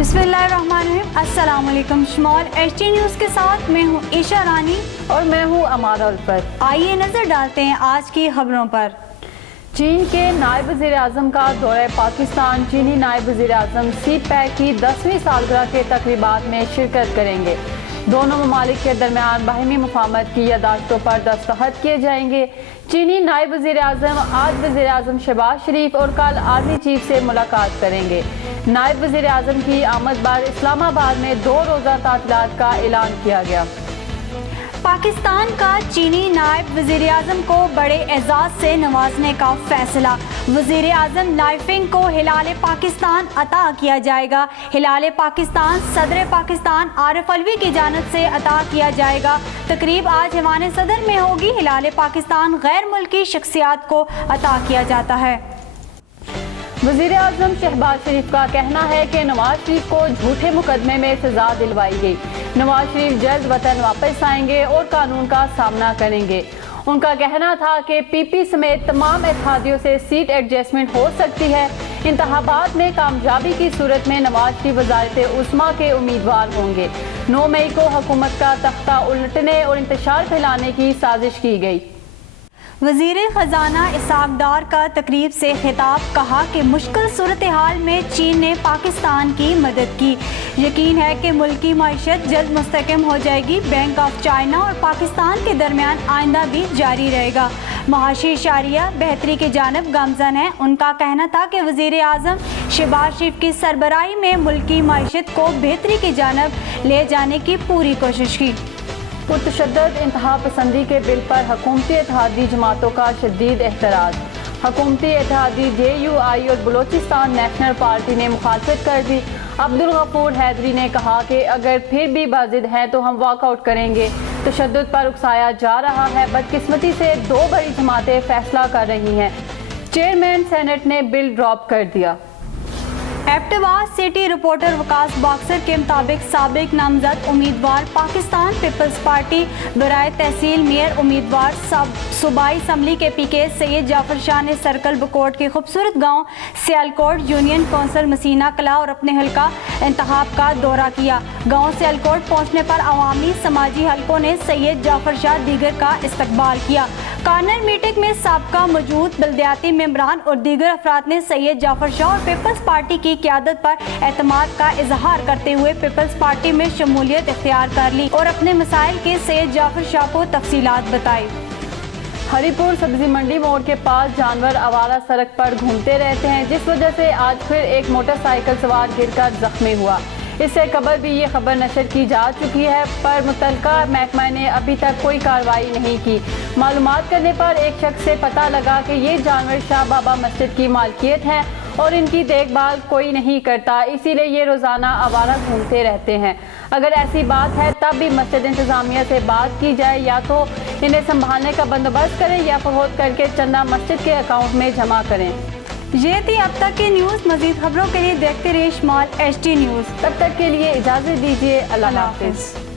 बिस्मिल्लाहिर्रहमानिर्रहीम। अस्सलाम वालेकुम। स्मॉल एचटी न्यूज़ के साथ मैं हूँ ईशा रानी और मैं हूँ अमारा उल्फत। आइए नजर डालते हैं आज की खबरों पर। चीन के नायब वज़ीर-ए-आज़म का दौरा पाकिस्तान। चीनी नायब वज़ीर-ए-आज़म CPEC की 10वीं सालगिरह के तक़रीबात में शिरकत करेंगे। दोनों ममालिक के दरमियान बाहिमी मुफाहमत की यादाश्तों पर दस्तखत किए जाएंगे। चीनी नायब वज़ीर-ए-आज़म आज वज़ीर-ए-आज़म शहबाज शरीफ और कल आर्मी चीफ से मुलाकात करेंगे। नायब वज़ीर-ए-आज़म की आमद बाद इस्लामाबाद में 2 रोज़ा तातीलात का ऐलान किया गया। पाकिस्तान का चीनी नायब वज़ीर-ए-आज़म को बड़े एजाज़ से नवाजने का फैसला। वज़ीर-ए-आज़म लाइफिंग को हिलाल पाकिस्तान अता किया जाएगा। हिलाल पाकिस्तान सदर पाकिस्तान आरिफ अलवी की जानिब से अता किया जाएगा। तकरीब आज ऐवान सदर में होगी। हिलाल पाकिस्तान गैर मुल्की शख्सियात को अता किया जाता है। वज़ीर-ए-आज़म शहबाज शरीफ का कहना है कि नवाज शरीफ को झूठे मुकदमे में सजा दिलवाई गई। नवाज शरीफ जल्द वतन वापस आएंगे और कानून का सामना करेंगे। उनका कहना था कि PP समेत तमाम इत्तेहादियों से सीट एडजस्टमेंट हो सकती है। इंतखाबात में कामयाबी की सूरत में नवाज शरीफ वज़ारत-ए-उस्मा के उम्मीदवार होंगे। 9 मई को हुकूमत का तख्ता उलटने और इंतशार फैलाने की साजिश की गई। वज़ीर ख़जाना इसहाक़ डार का तकरीब से खिताब। कहा कि मुश्किल सूरत हाल में चीन ने पाकिस्तान की मदद की। यकीन है कि मुल्क की मईशत जल्द मुस्तहकम हो जाएगी। बैंक ऑफ चाइना और पाकिस्तान के दरमियान आइंदा भी जारी रहेगा। महाशी शारिया बेहतरी की जानब गामजन है। उनका कहना था कि वज़ीर-ए-आज़म शहबाज शरीफ की सरबराही में मुल्क की मईशत को बेहतरी की जानब ले जाने की पूरी कोशिश की। पुरतशद्दद इंतहा पसंदी के बिल पर हुकूमती इत्तेहादी जमातों का शदीद एतराज़। हुकूमती इत्तेहादी JUI और बलोचिस्तान नेशनल पार्टी ने मुखालफत कर दी। अब्दुल गफूर हैदरी ने कहा कि अगर फिर भी बाजिद हैं तो हम वॉकआउट करेंगे। तशद्दुद पर उकसाया जा रहा है। बदकिस्मती से 2 बड़ी जमातें फैसला कर रही हैं। चेयरमैन सेनेट ने बिल ड्रॉप कर दिया। Abbottabad city reporter Waqas boxer के मुताबिक साबिक नामजद उम्मीदवार पाकिस्तान पीपल्स पार्टी बराए तहसील मेयर उम्मीदवार सूबाई असम्बली के PK सैयद जाफर शाह ने सर्कल बकोट के खूबसूरत गांव सियालकोट यूनियन कौंसिल मसीना कला और अपने हल्का इंतखाब का दौरा किया। गांव सियालकोट पहुंचने पर अवामी समाजी हलकों ने सैयद जाफर शाह दीगर का इस्तकबाल किया। कार्नर मीटिंग में साबका मौजूद बल्दियाती मेंबरान और दीगर अफराद ने सैयद जाफर शाह और पीपल्स पार्टी की क़यादत पर एतमाद का इजहार करते हुए पीपल्स पार्टी में शमूलियत इख्तियार कर ली और अपने मसाइल के सैयद जाफर शाह को तफसीलात बताई। हरिपुर सब्जी मंडी मोड़ के पास जानवर आवारा सड़क पर घूमते रहते हैं, जिस वजह से आज फिर एक मोटरसाइकिल सवार गिरकर जख्मी हुआ। इससे कबल भी ये खबर नशर की जा चुकी है, पर मुतल्लिका महकमा ने अभी तक कोई कार्रवाई नहीं की। मालूमात करने पर एक शख्स से पता लगा कि ये जानवर शाह बाबा मस्जिद की मालकियत हैं और इनकी देखभाल कोई नहीं करता, इसीलिए ये रोज़ाना आवारा घूमते रहते हैं। अगर ऐसी बात है तब भी मस्जिद इंतज़ामिया से बात की जाए, या तो इन्हें संभालने का बंदोबस्त करें या फरोख्त करके चंदा मस्जिद के अकाउंट में जमा करें। ये थी अब तक की न्यूज़। मज़ीद खबरों के लिए देखते रहिए स्मॉल HT न्यूज़। तब तक के लिए इजाज़त दीजिए। अल्लाह हाफ़िज़।